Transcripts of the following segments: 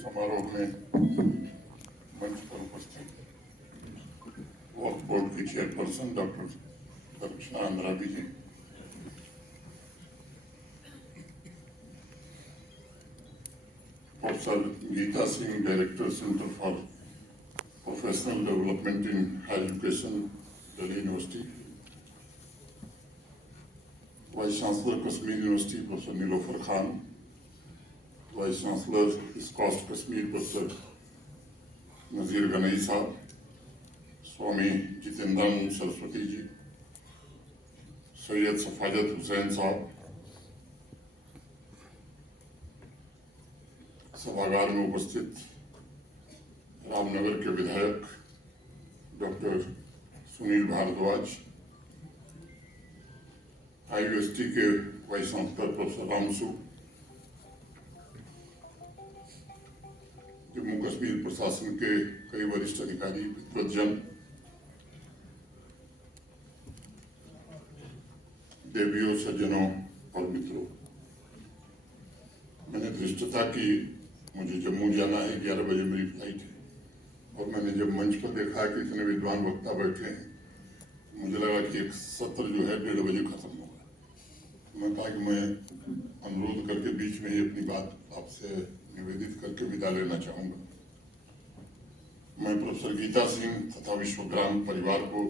समारोह में मंच पर उपस्थित वक्फ बोर्ड के chairperson doctor Dakshina Andrabi ji, professor Geeta Singh, director centre for professional development in higher education, Delhi University, vice chancellor Kashmir University professor Nilofar Khan, vice chancellor SKUAST Kashmir professor Nazir Ganai साहब, स्वामी जितेंद्रानंद सरस्वती जी, सैयद सफाजत हुसैन साहब, सभागार में उपस्थित रामनगर के विधायक डॉक्टर सुनील भारद्वाज, IUST के vice chancellor professor Ramsu, Jammu Kashmir प्रशासन के कई वरिष्ठ अधिकारी, विद्वज्जन, देवियों, सज्जनों और मित्रों, मैंने धृष्टता की मुझे जम्मू जाना है, 11 बजे मेरी फ्लाइट है, और मैंने जब मंच पर देखा कि इतने विद्वान वक्ता बैठे हैं, मुझे लगा कि एक सत्र जो है 1:30 बजे खत्म होगा। मैं कहा कि मैं अनुरोध करके बीच में ही अपनी बात आपसे निवेदित करके विदा लेना चाहूँगा। मैं प्रोफेसर गीता सिंह तथा विश्वग्राम परिवार को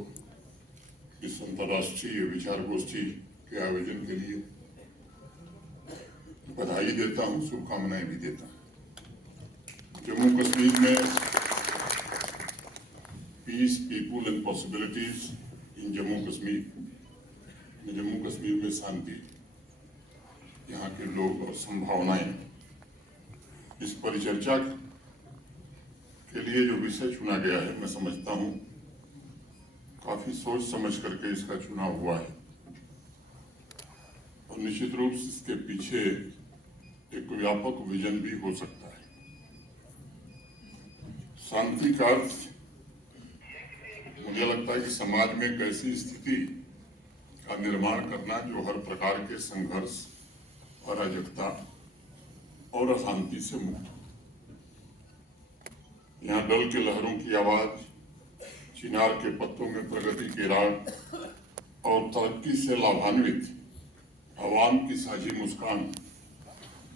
इस अंतर्राष्ट्रीय विचार गोष्ठी के आयोजन के लिए बधाई देता हूँ, शुभकामनाएं भी देता हूँ। जम्मू कश्मीर में peace, people and possibilities in Jammu Kashmir, Jammu Kashmir में शांति, यहाँ के लोग और संभावनाएं, इस परिचर्चा के लिए जो विषय चुना गया है, मैं समझता हूँ काफी सोच समझ करके इसका चुनाव हुआ है, और निश्चित रूप से इसके पीछे एक व्यापक विजन भी हो सकता है। शांति का अर्थ मुझे लगता है कि समाज में एक ऐसी स्थिति का निर्माण करना जो हर प्रकार के संघर्ष, अराजकता और अशांति से मुक्त हो। यहाँ डल के लहरों की आवाज, चिनार के पत्तों में प्रगति के राग और तरक्की से लाभान्वित आवाम की साझी मुस्कान,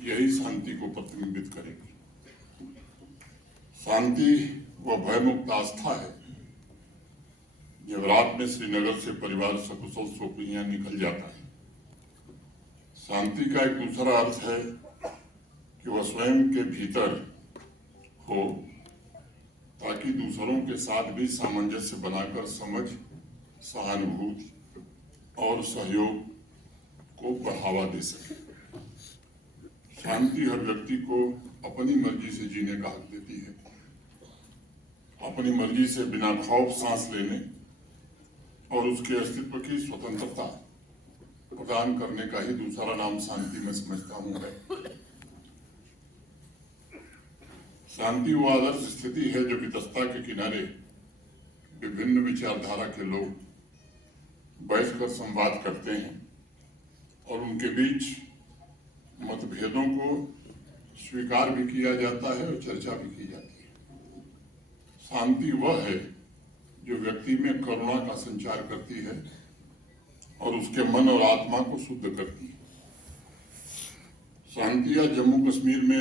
यही शांति को प्रतिबिंबित करेगी। शांति व भयमुक्त आस्था है जब रात में श्रीनगर से परिवार सकुशल सोकर यहाँ निकल जाता है। शांति का एक दूसरा अर्थ है कि वह स्वयं के भीतर हो, ताकि दूसरों के साथ भी सामंजस्य बनाकर समझ, सहानुभूति और सहयोग को बढ़ावा दे सके। शांति हर व्यक्ति को अपनी मर्जी से जीने का हक देती है। अपनी मर्जी से बिना खौफ सांस लेने और उसके अस्तित्व की स्वतंत्रता प्रदान करने का ही दूसरा नाम शांति मैं समझता हूँ है। शांति वो आदर्श स्थिति है जो वितस्ता के किनारे विभिन्न विचारधारा के लोग बैठकर संवाद करते हैं और उनके बीच मतभेदों को स्वीकार भी किया जाता है और चर्चा भी की जाती है। शांति वह है जो व्यक्ति में करुणा का संचार करती है और उसके मन और आत्मा को शुद्ध करती है। शांति या जम्मू कश्मीर में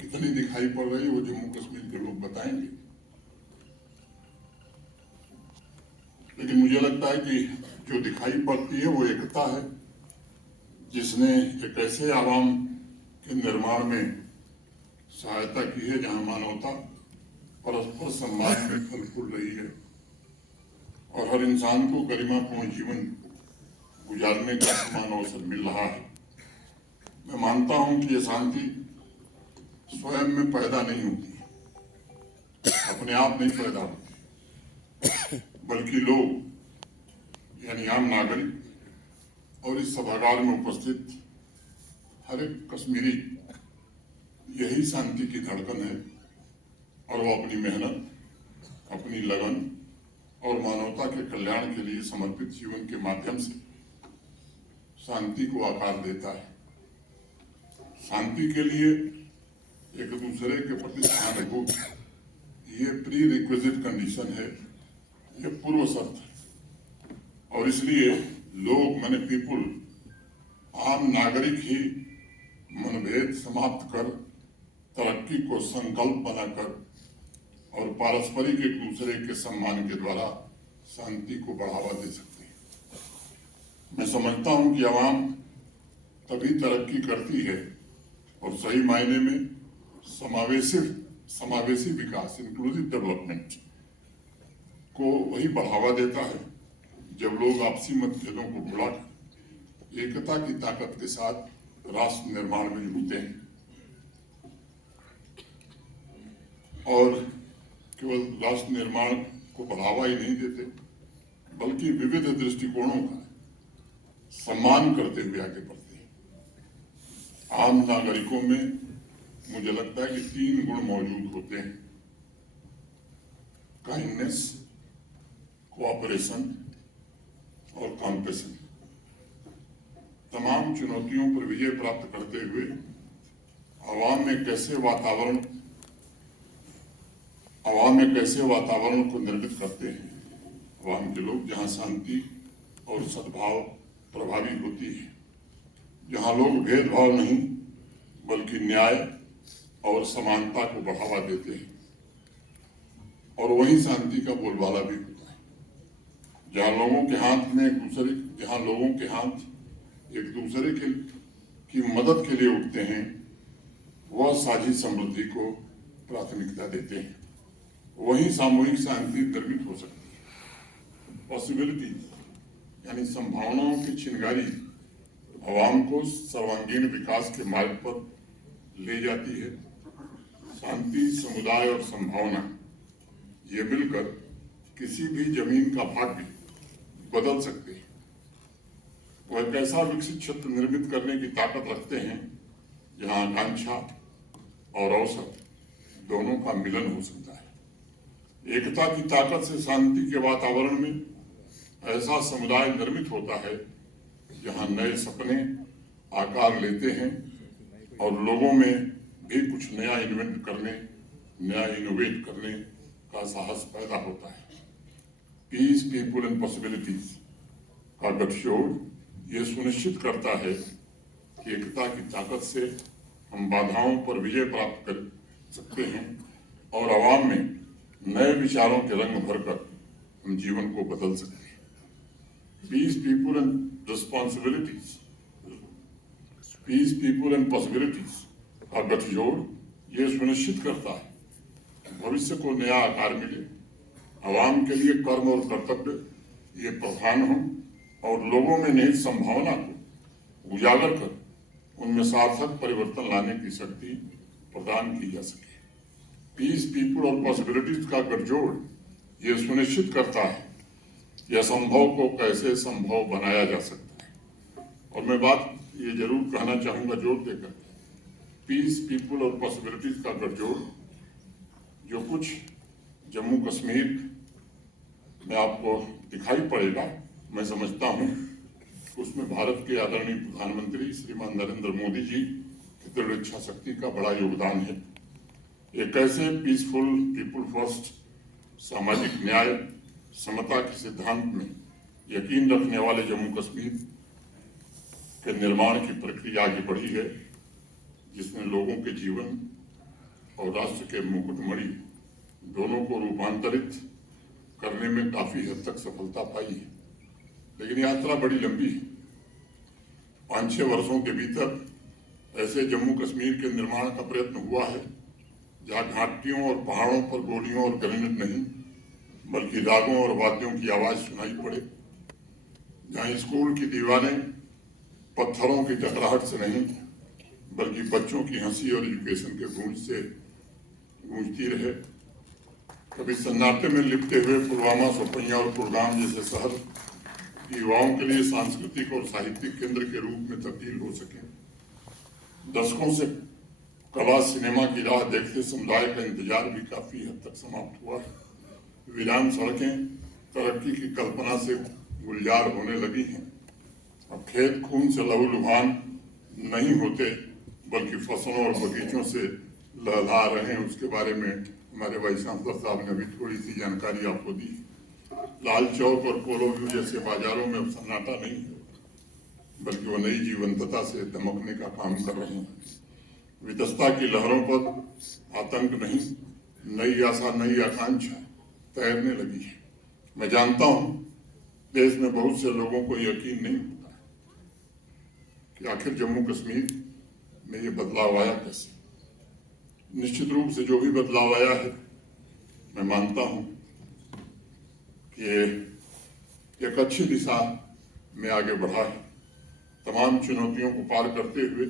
कितनी दिखाई पड़ रही है वो जम्मू कश्मीर के लोग बताएंगे, लेकिन मुझे लगता है कि जो दिखाई पड़ती है वो एकता है, जिसने एक ऐसे आवाम के निर्माण में सहायता की है जहां मानवता परस्पर सम्मान में फल फूल रही है और हर इंसान को गरिमापूर्ण जीवन गुजारने का समान अवसर मिल रहा है। मैं मानता हूं कि ये शांति स्वयं में पैदा नहीं होती, अपने आप नहीं पैदा होती, बल्कि लोग यानी आम नागरिक और इस सभागार में उपस्थित हर एक कश्मीरी यही शांति की धड़कन है और वो अपनी मेहनत, अपनी लगन और मानवता के कल्याण के लिए समर्पित जीवन के माध्यम से शांति को आकार देता है। शांति के लिए एक दूसरे के प्रति सहानुभूति, ये प्री रिक्विजिट कंडीशन है, ये पूर्व शर्त है। और इसलिए लोग माने पीपुल, आम नागरिक ही मनभेद समाप्त कर तरक्की को संकल्प बनाकर और पारस्परिक एक दूसरे के सम्मान के द्वारा शांति को बढ़ावा दे सकते हैं। मैं समझता हूं कि आवाम तभी तरक्की करती है और सही मायने में समावेशी विकास, इंक्लूसिव डेवलपमेंट को वही बढ़ावा देता है जब लोग आपसी मतभेदों को भुलाकर एकता की ताकत के साथ राष्ट्र निर्माण में जुटते हैं और केवल राष्ट्र निर्माण को बढ़ावा ही नहीं देते बल्कि विविध दृष्टिकोणों का सम्मान करते हुए आगे बढ़ते हैं। आम नागरिकों में मुझे लगता है कि 3 गुण मौजूद होते हैं: काइंडनेस, कोऑपरेशन और कॉम्पेशन। तमाम चुनौतियों पर विजय प्राप्त करते हुए आवाम में कैसे वातावरण को निर्मित करते हैं आवाम के लोग, जहां शांति और सद्भाव प्रभावी होती है, जहां लोग भेदभाव नहीं बल्कि न्याय और समानता को बढ़ावा देते हैं, और वही शांति का बोलबाला भी होता है। जहां लोगों के हाथ एक दूसरे की मदद के लिए उठते हैं, वह साझी समृद्धि को प्राथमिकता देते हैं, वही सामूहिक शांति निर्मित हो सकती है। पॉसिबिलिटीज यानी संभावनाओं की चिंगारी आवाम को सर्वांगीण विकास के मार्ग पर ले जाती है। शांति, समुदाय और संभावना ये मिलकर किसी भी जमीन का भाग्य बदल सकते हैं। वो एक ऐसा विकसित क्षेत्र निर्मित करने की ताकत रखते हैं जहां आकांक्षा और अवसर दोनों का मिलन हो सकता है। एकता की ताकत से शांति के वातावरण में ऐसा समुदाय निर्मित होता है जहां नए सपने आकार लेते हैं और लोगों में भी कुछ नया इनोवेट करने का साहस पैदा होता है। पीस, पीपुल एंड पॉसिबिलिटीज का गठजोड़ ये सुनिश्चित करता है कि एकता की ताकत से हम बाधाओं पर विजय प्राप्त कर सकते हैं और आवाम में नए विचारों के रंग भरकर हम जीवन को बदल सकते हैं। पीस, पीपुल एंड पॉसिबिलिटीज का गठजोड़ ये सुनिश्चित करता है कि भविष्य को नया आकार मिले, आवाम के लिए कर्म और कर्तव्य ये प्रधान हो और लोगों में निहित संभावना को उजागर कर उनमें सार्थक परिवर्तन लाने की शक्ति प्रदान की जा सके। पीस, पीपुल और पॉसिबिलिटीज का गठजोड़ ये सुनिश्चित करता है कि असंभव को कैसे संभव बनाया जा सकता है। और मैं बात ये जरूर कहना चाहूंगा जोर देकर, पीस, पीपुल और पॉसिबिलिटीज का गठजोड़ जो कुछ जम्मू कश्मीर में आपको दिखाई पड़ेगा, मैं समझता हूं उसमें भारत के आदरणीय प्रधानमंत्री श्रीमान नरेंद्र मोदी जी की दृढ़ इच्छा शक्ति का बड़ा योगदान है। एक ऐसे पीसफुल, पीपुल फर्स्ट, सामाजिक न्याय, समता के सिद्धांत में यकीन रखने वाले जम्मू कश्मीर के निर्माण की प्रक्रिया आगे बढ़ी है, जिसने लोगों के जीवन और राष्ट्र के मुकुटमणि दोनों को रूपांतरित करने में काफी हद तक सफलता पाई है। लेकिन यात्रा बड़ी लंबी है। 5-6 वर्षों के भीतर ऐसे जम्मू कश्मीर के निर्माण का प्रयत्न हुआ है जहां घाटियों और पहाड़ों पर गोलियों और ग्रेनेड नहीं बल्कि रागों और वाद्यों की आवाज सुनाई पड़े, जहां स्कूल की दीवारें पत्थरों की टकराहट से नहीं बल्कि बच्चों की हंसी और एजुकेशन के गूंज से गूंजती रहे। कभी सन्नाटे में लिपटे हुए पुलवामा, सोपैया और कुलगाम जैसे शहर युवाओं के लिए सांस्कृतिक और साहित्यिक केंद्र के रूप में तब्दील हो सके। दशकों से कला सिनेमा की राह देखते समुदाय का इंतजार भी काफी हद तक समाप्त हुआ है। वीरान सड़कें तरक्की की कल्पना से गुलजार होने लगी हैं। अब खेत खून से लहूलुहान नहीं होते बल्कि फसलों और बगीचों से लहला रहे हैं उसके बारे में हमारे वाइस चांसलर साहब ने अभी थोड़ी सी जानकारी आपको दी। लाल चौक और पोलो व्यू जैसे बाजारों में अब सन्नाटा नहीं है, बल्कि वो नई जीवंतता से दमकने का काम कर रहे हैं। वितस्ता की लहरों पर आतंक नहीं, नई आशा नई आकांक्षा तैरने लगी है। मैं जानता हूं देश में बहुत से लोगों को यकीन नहीं होता कि आखिर जम्मू कश्मीर में ये बदलाव आया कैसे। निश्चित रूप से जो भी बदलाव आया है, मैं मानता हूं कि एक अच्छी दिशा में आगे बढ़ा है। तमाम चुनौतियों को पार करते हुए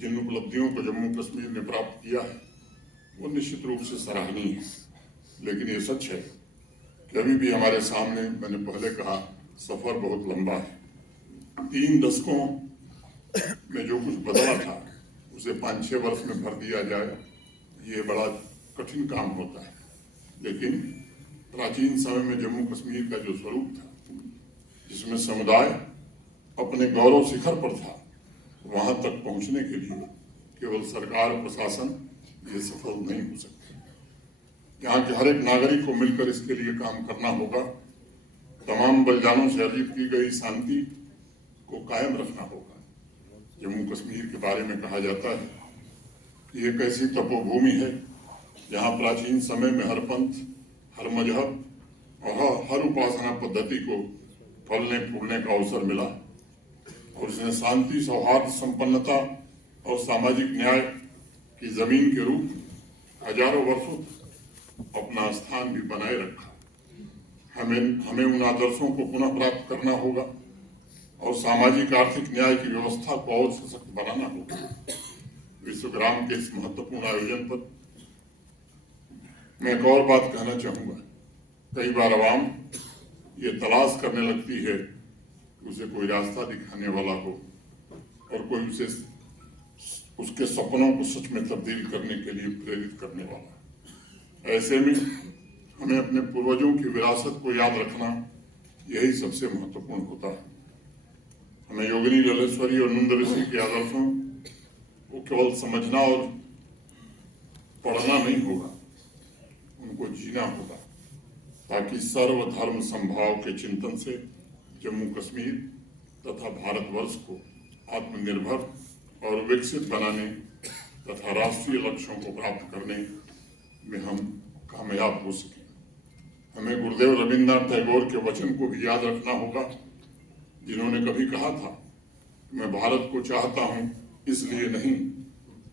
जिन उपलब्धियों को जम्मू कश्मीर ने प्राप्त किया है वो निश्चित रूप से सराहनीय है। लेकिन ये सच है कि अभी भी हमारे सामने, मैंने पहले कहा, सफर बहुत लंबा है। 3 दशकों में जो कुछ बदला था उसे 5-6 वर्ष में भर दिया जाए, ये बड़ा कठिन काम होता है। लेकिन प्राचीन समय में जम्मू कश्मीर का जो स्वरूप था, जिसमें समुदाय अपने गौरव शिखर पर था, वहां तक पहुंचने के लिए केवल सरकार और प्रशासन ये सफल नहीं हो सकते। यहाँ के हर एक नागरिक को मिलकर इसके लिए काम करना होगा। तमाम बलिदानों से अर्जित की गई शांति को कायम रखना होगा। जम्मू कश्मीर के बारे में कहा जाता है कि एक ऐसी तपोभूमि है जहाँ प्राचीन समय में हर पंथ, हर मजहब और हर उपासना पद्धति को फलने फूलने का अवसर मिला और उसने शांति, सौहार्द, संपन्नता और सामाजिक न्याय की जमीन के रूप में हजारों वर्षों अपना स्थान भी बनाए रखा। हमें उन आदर्शों को पुनः प्राप्त करना होगा और सामाजिक आर्थिक न्याय की व्यवस्था को और सशक्त बनाना होगा। विश्वग्राम के इस महत्वपूर्ण आयोजन पर मैं एक और बात कहना चाहूंगा। कई बार आवाम ये तलाश करने लगती है कि उसे कोई रास्ता दिखाने वाला हो और कोई उसे उसके सपनों को सच में तब्दील करने के लिए प्रेरित करने वाला। ऐसे में हमें अपने पूर्वजों की विरासत को याद रखना यही सबसे महत्वपूर्ण होता है। हमें योगिनी जलेश्वरी और नंद ऋषि के आदर्शों को केवल समझना और पढ़ना नहीं होगा, उनको जीना होगा, ताकि सर्वधर्म संभाव के चिंतन से जम्मू कश्मीर तथा भारतवर्ष को आत्मनिर्भर और विकसित बनाने तथा राष्ट्रीय लक्ष्यों को प्राप्त करने में हम कामयाब हो सकें। हमें गुरुदेव रविन्द्रनाथ टैगोर के वचन को भी याद रखना होगा, जिन्होंने कभी कहा था, मैं भारत को चाहता हूं इसलिए नहीं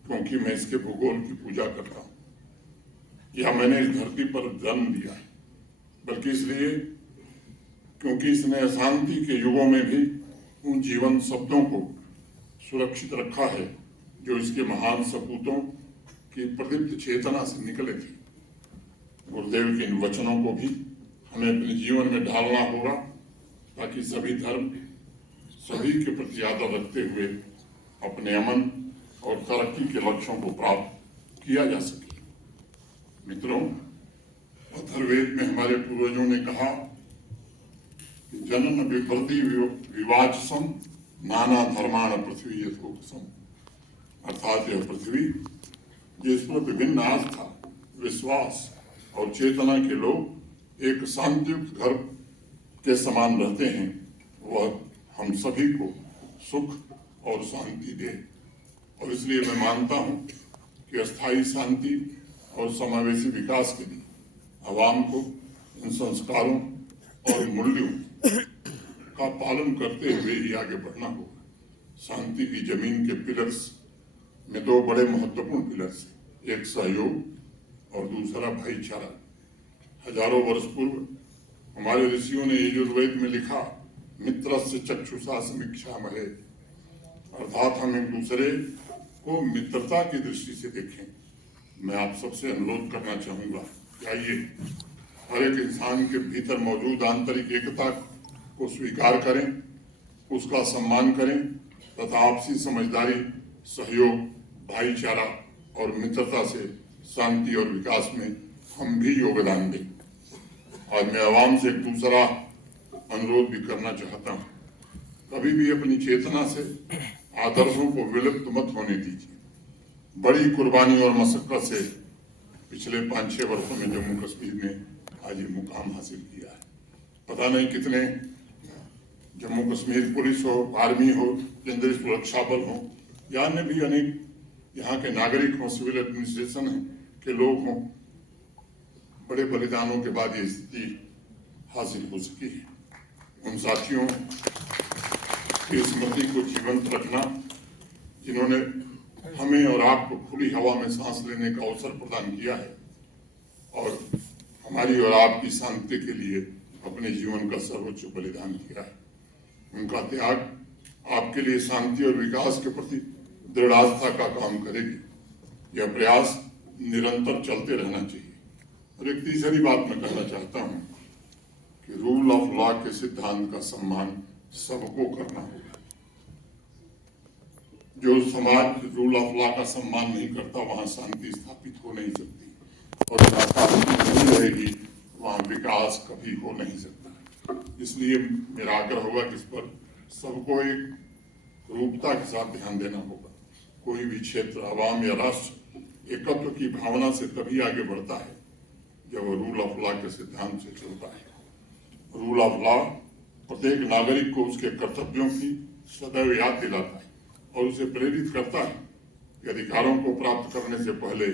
क्योंकि मैं इसके भूगोल की पूजा करता हूं या मैंने इस धरती पर जन्म लिया है, बल्कि इसलिए क्योंकि इसने अशांति के युगों में भी उन जीवन शब्दों को सुरक्षित रखा है जो इसके महान सपूतों की प्रदीप्त चेतना से निकले थे। गुरुदेव के इन वचनों को भी हमें अपने जीवन में ढालना होगा ताकि सभी धर्म सभी के प्रति आदर रखते हुए अपने अमन और तरक्की के लक्ष्यों को प्राप्त किया जा सके। मित्रों, अथर्ववेद में हमारे पूर्वजों ने कहा कि जनन विप्रति विवाचसम नाना धर्माण पृथ्वी यथोक्तम, अर्थात यह पृथ्वी जिस पर विभिन्न आस्था, विश्वास और चेतना के लोग एक शांतियुक्त घर के समान रहते हैं, वह हम सभी को सुख और शांति दे। और इसलिए मैं मानता हूं कि अस्थायी शांति और समावेशी विकास के लिए आवाम को इन संस्कारों और मूल्यों का पालन करते हुए ही आगे बढ़ना होगा। शांति की जमीन के पिलर्स में 2 बड़े महत्वपूर्ण पिलर्स हैं, एक सहयोग और दूसरा भाईचारा। हजारों वर्ष पूर्व हमारे ऋषियों ने यजुर्वेद में लिखा, मित्रस्य चक्षुषा समीक्षामहे, अर्थात हम एक दूसरे को मित्रता की दृष्टि से देखें। मैं आप सबसे अनुरोध करना चाहूंगा कि आइए हर एक इंसान के भीतर मौजूद आंतरिक एकता को स्वीकार करें, उसका सम्मान करें तथा आपसी समझदारी, सहयोग, भाईचारा और मित्रता से शांति और विकास में हम भी योगदान दें। और मैं आवाम से एक दूसरा अनुरोध भी करना चाहता हूँ, कभी भी अपनी चेतना से आदर्शों को विलुप्त मत होने दीजिए। बड़ी कुर्बानी और मशक्कत से पिछले 5-6 वर्षों में जम्मू कश्मीर ने आज ये मुकाम हासिल किया है। पता नहीं कितने जम्मू कश्मीर पुलिस हो, आर्मी हो, केंद्रीय सुरक्षा बल हो या अन्य भी अनेक यहाँ के नागरिक हों, सिविल एडमिनिस्ट्रेशन के लोग हों, बड़े बलिदानों के बाद ये स्थिति हासिल हो सकी है। उन साथियों की स्मृति को जीवंत रखना जिन्होंने हमें और आपको खुली हवा में सांस लेने का अवसर प्रदान किया है और हमारी और आपकी शांति के लिए अपने जीवन का सर्वोच्च बलिदान किया है। उनका त्याग आपके लिए शांति और विकास के प्रति दृढ़ आस्था का काम करेगी। यह प्रयास निरंतर चलते रहना चाहिए। और एक तीसरी बात मैं कहना चाहता हूं कि रूल ऑफ लॉ के सिद्धांत का सम्मान सबको करना होगा। जो समाज रूल ऑफ लॉ का सम्मान नहीं करता वहां शांति स्थापित हो नहीं सकती और जहां शांति नहीं रहेगी वहां विकास कभी हो नहीं सकता। इसलिए मेरा आग्रह होगा कि इस पर सबको एक रूपता के साथ ध्यान देना होगा। कोई भी क्षेत्र, आवाम या राष्ट्र एकत्व की भावना से तभी आगे बढ़ता है जब वो रूल ऑफ लॉ के सिद्धांत से चलता है। रूल ऑफ लॉ प्रत्येक नागरिक को उसके कर्तव्यों की सदैव याद दिलाता है और उसे प्रेरित करता है कि अधिकारों को प्राप्त करने से पहले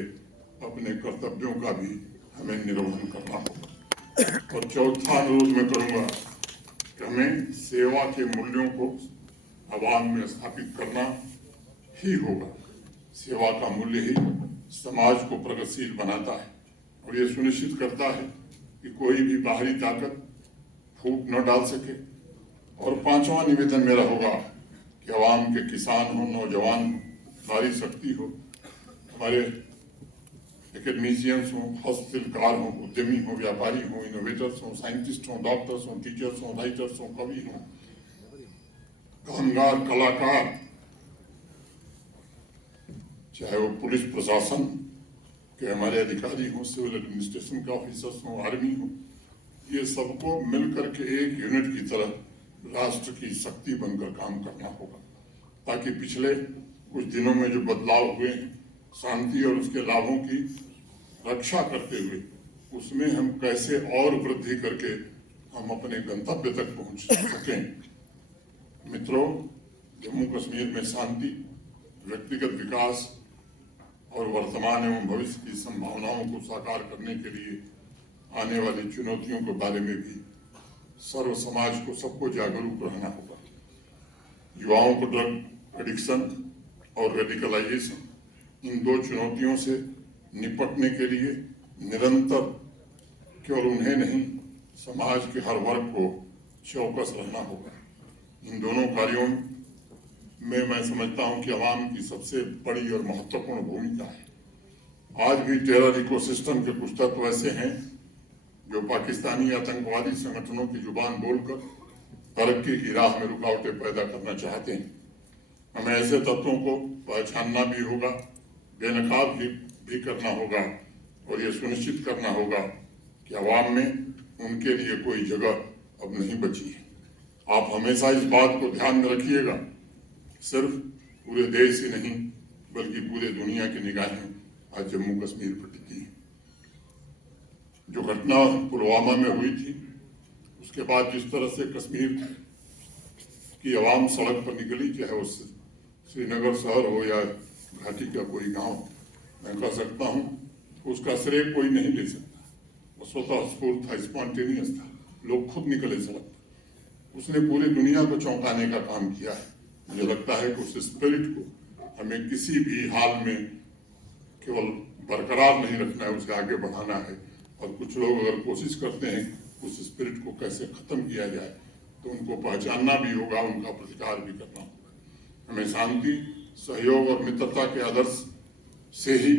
अपने कर्तव्यों का भी हमें निर्वहन करना होगा। और चौथा अनुरोध मैं करूंगा कि हमें सेवा के मूल्यों को आवाम में स्थापित करना ही होगा। सेवा का मूल्य ही समाज को प्रगतिशील बनाता है और ये सुनिश्चित करता है कि कोई भी बाहरी ताकत फूट न डाल सके। और पांचवा निवेदन मेरा होगा कि आवाम के किसान हो, नौजवान हो, नारी शक्ति हो, हमारे एकेडमिशियंस हो, हस्तशिल्पकार हो, उद्यमी हो, व्यापारी हो, इनोवेटर्स हो, साइंटिस्ट हो, डॉक्टर्स हो, टीचर्स हो, राइटर्स हो, कवि हो, कामगार, कलाकार, चाहे वो पुलिस प्रशासन के हमारे अधिकारी हो, सिविल एडमिनिस्ट्रेशन के ऑफिसर्स हो, आर्मी हो, ये सबको मिलकर के एक यूनिट की तरह राष्ट्र की शक्ति बनकर काम करना होगा ताकि पिछले कुछ दिनों में जो बदलाव हुए हैं, शांति और उसके लाभों की रक्षा करते हुए उसमें हम कैसे और वृद्धि करके हम अपने गंतव्य तक पहुंच सकें। मित्रों, जम्मू कश्मीर में शांति, व्यक्तिगत विकास और वर्तमान एवं भविष्य की संभावनाओं को साकार करने के लिए आने वाली चुनौतियों के बारे में भी सर्व समाज को सबको जागरूक रहना होगा। युवाओं को ड्रग एडिक्शन और रेडिकलाइजेशन, इन दो चुनौतियों से निपटने के लिए निरंतर केवल उन्हें नहीं समाज के हर वर्ग को चौकस रहना होगा। इन दोनों कार्यों में मैं समझता हूं कि आवाम की सबसे बड़ी और महत्वपूर्ण भूमिका है। आज भी टेरर इकोसिस्टम के कुछ तत्व ऐसे हैं जो पाकिस्तानी आतंकवादी संगठनों की जुबान बोलकर तरक्की की राह में रुकावटें पैदा करना चाहते हैं। हमें ऐसे तत्वों को पहचानना भी होगा, बेनकाब भी करना होगा और ये सुनिश्चित करना होगा कि आवाम में उनके लिए कोई जगह अब नहीं बची है। आप हमेशा इस बात को ध्यान में रखिएगा, सिर्फ पूरे देश ही नहीं बल्कि पूरे दुनिया की निगाहें आज जम्मू कश्मीर पर टिकी हैं। जो घटना पुलवामा में हुई थी, उसके बाद जिस तरह से कश्मीर की आवाम सड़क पर निकली, चाहे वो श्रीनगर शहर हो या घाटी का कोई गांव, मैं कह सकता हूं उसका श्रेय कोई नहीं ले सकता। वो स्वतः स्फूर्त था, स्पॉन्टेनियस था, लोग खुद निकले सड़क पर। उसने पूरी दुनिया को चौंकाने का काम किया है। मुझे लगता है कि उस स्पिरिट को हमें किसी भी हाल में केवल बरकरार नहीं रखना है, उसे आगे बढ़ाना है। और कुछ लोग अगर कोशिश करते हैं उस स्पिरिट को कैसे खत्म किया जाए तो उनको पहचानना भी होगा, उनका प्रतिकार भी करना होगा। हमें शांति, सहयोग और मित्रता के आदर्श से ही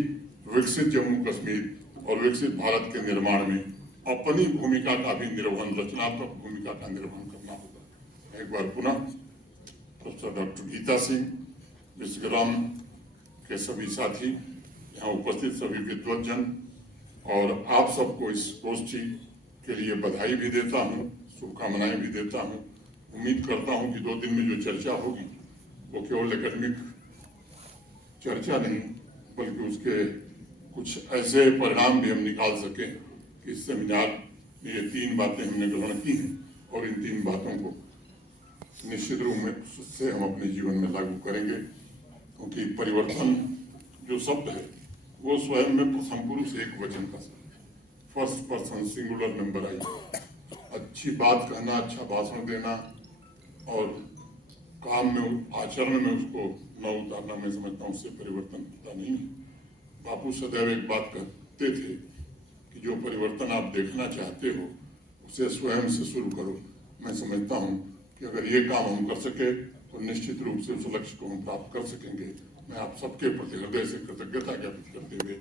विकसित जम्मू कश्मीर और विकसित भारत के निर्माण में अपनी भूमिका का भी निर्वहन, रचनात्मक भूमिका का निर्वहन करना होगा। एक बार पुनः प्रोफेसर डॉक्टर गीता सिंह, विश्वग्राम के सभी साथी, यहाँ उपस्थित सभी विद्वज्जन और आप सबको इस गोष्ठी के लिए बधाई भी देता हूँ, शुभकामनाएं भी देता हूँ। उम्मीद करता हूँ कि 2 दिन में जो चर्चा होगी वो केवल एकेडमिक चर्चा नहीं बल्कि उसके कुछ ऐसे परिणाम भी हम निकाल सकें कि इस सेमिनार में ये 3 बातें हमने ग्रहण की हैं और इन 3 बातों को निश्चित रूप में से हम अपने जीवन में लागू करेंगे, क्योंकि परिवर्तन जो शब्द है वो स्वयं में प्रथम पुरुष एक वचन का शब्द है, फर्स्ट पर्सन सिंगुलर नंबर आई। अच्छी बात कहना, अच्छा भाषण देना और काम में आचरण में उसको न उतारना, मैं समझता हूँ उससे परिवर्तन होता नहीं है। बापू सदैव एक बात कहते थे कि जो परिवर्तन आप देखना चाहते हो उसे स्वयं से शुरू करो। मैं समझता हूँ कि अगर ये काम हम कर सके तो निश्चित रूप से उस लक्ष्य को हम प्राप्त कर सकेंगे। मैं आप सबके प्रति हृदय से कृतज्ञता ज्ञापित करते हुए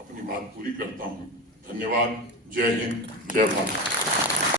अपनी बात पूरी करता हूँ। धन्यवाद। जय हिंद, जय भारत।